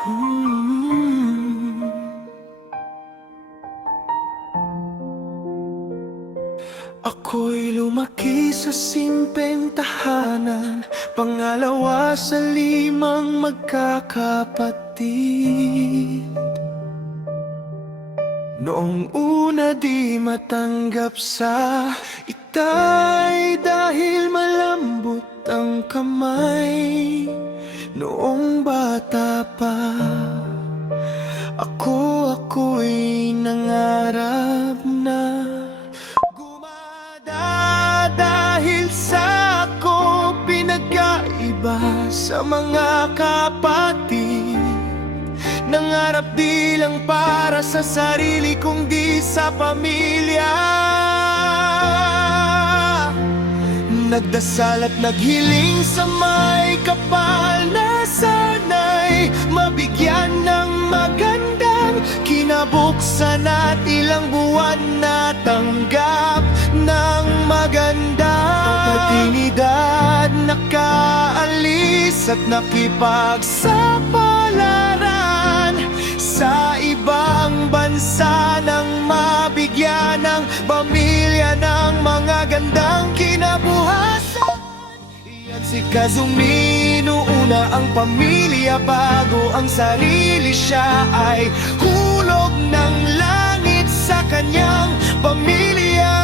Hmm. Ako'y lumaki sa simpeng tahanan, pangalawa sa limang magkakapatid. Noong una di matanggap sa itay dahil malambot ang kamay. Noong bata pa ako'y nangarap na gumada dahil sa ako pinagkaiba sa mga kapatid. Nangarap di lang para sa sarili kundi sa pamilya. Nagdasal at naghiling sa may kapal na sana'y mabigyan ng magandang kinabuksan at ilang buwan na tanggap ng magandang oportunidad. Nakaalis at nakipagsapalaran sa ibang bansa nang mabigyan ng pamilya ng mga gandang kinabuhasan. Iyan si Kazumino, una ang pamilya bago ang sarili. Siya ay hulog ng langit sa kanyang pamilya.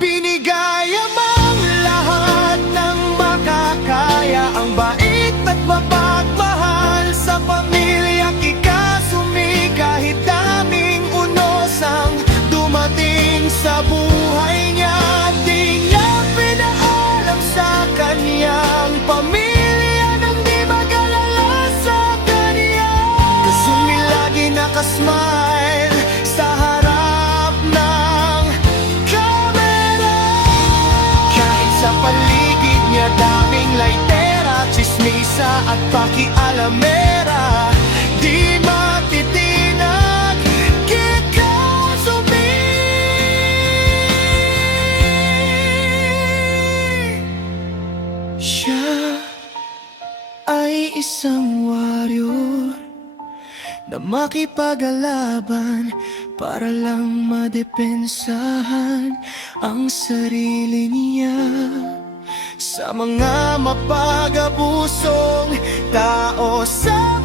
Binigay ang lahat ng makakaya, ang bait at mapagmahal sa pamilya Kikazumi. Kahit daming unos ang dumating sa buhay niya, di niya pinaalam sa kanyang pamilya nang di mag-alala sa kanya. Kazumi lagi nakasmile sa harap ng kamera. Kahit sa paligid niya daming laitera, chismisa at pakialamera, di matitinag Kikazumi. Siya ay isang warrior na makipag-alaban para lang madepensahan ang sarili niya sa mga mapag-abusong tao sa